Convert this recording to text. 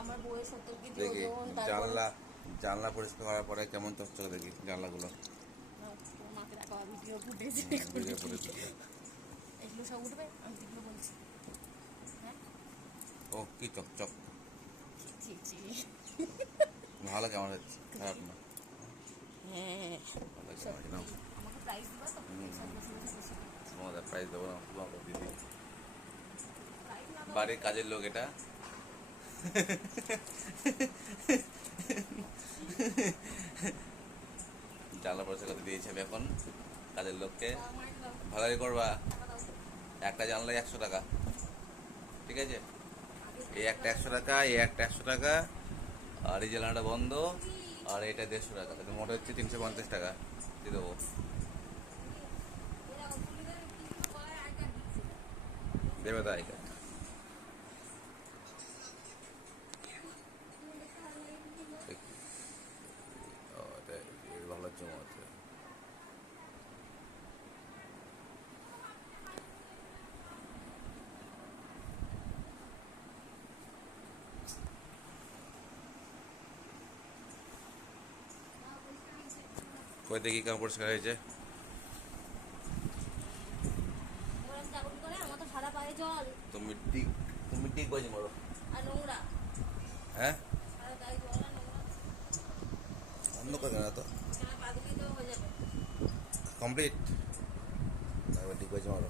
আমার বউয়ের 70 কেজি দেখি ওজন। জানলা পরিষ্কার করার পরে কেমন চকচকে দেখি জানলাগুলো। মাকে দেখা ভিডিও ফুটেজ ভিডিও ফুটেজ। এগুলো সব উঠবে, আমি যেগুলো বলছি। হ্যাঁ, ও কি চকচক, ছি ছি। ভালো কেমন হচ্ছে, খারাপ না। হ্যাঁ, ভালো কেমন সত্যি। হচ্ছে নাও। আমাকে প্রাইজ দিবা তো? তোমাদের প্রাইজ দেবো না, তোমাকে দিদি। প্রাইজ না দাও। বাড়ির কাজের লোক এটা। জানলা পরিষ্কার করতে দিয়েছি আমি এখন কাজের লোককে। ভালোই করবা। একটা জানলায় 100 টাকা, ঠিক আছে? এই একটা 100 টাকা, এই একটা 100 টাকা, আর এই জানলাটা বন্ধ, আর এটা 150 টাকা। তাহলে মোট হচ্ছে 350 টাকা দিয়ে দেবো। দেবে তাই ভালো জমা হচ্ছে। কই দেখি কেমন পরিষ্কার হয়েছে। তুমি ঠিক বাজি মারো। হ্যাঁ, অন্য কথা না তো, কমপ্লিট। তারপর ঠিক বাজি মারো।